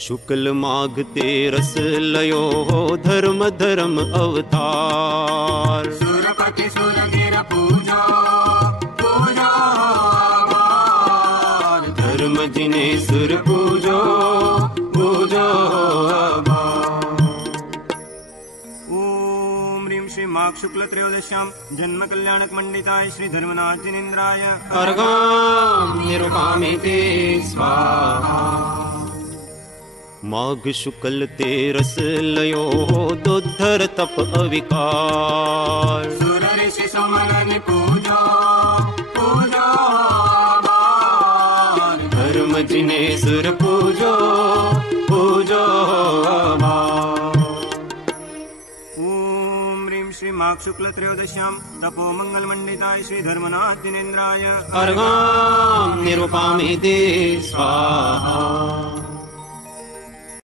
शुक्ल माघ तेरस लयो धर्म धर्म अवतार। सुरपति सुरगिर पूजा पूजा धर्म जिने सुर पूजो पूजो। ओम ह्रीं श्री माघ शुक्ल त्रयोदश्यां जन्म कल्याणक मंडिताय श्री धर्मनाथ जिनेन्द्राय अर्घां निरुपामिते स्वाहा। माघ शुक्ल तेरस लयो दुद्धर तप अविकार। सुर ऋषि समरन पूजा पूजा धर्म जिने सुर पूजो पूजो। ओम ह्रीं श्री माघ शुक्ल त्रयोदश्यां तपो मंगल मंडिताय श्री धर्मनाथ जिनेन्द्राय अर्घां निरुपामिते स्वाहा।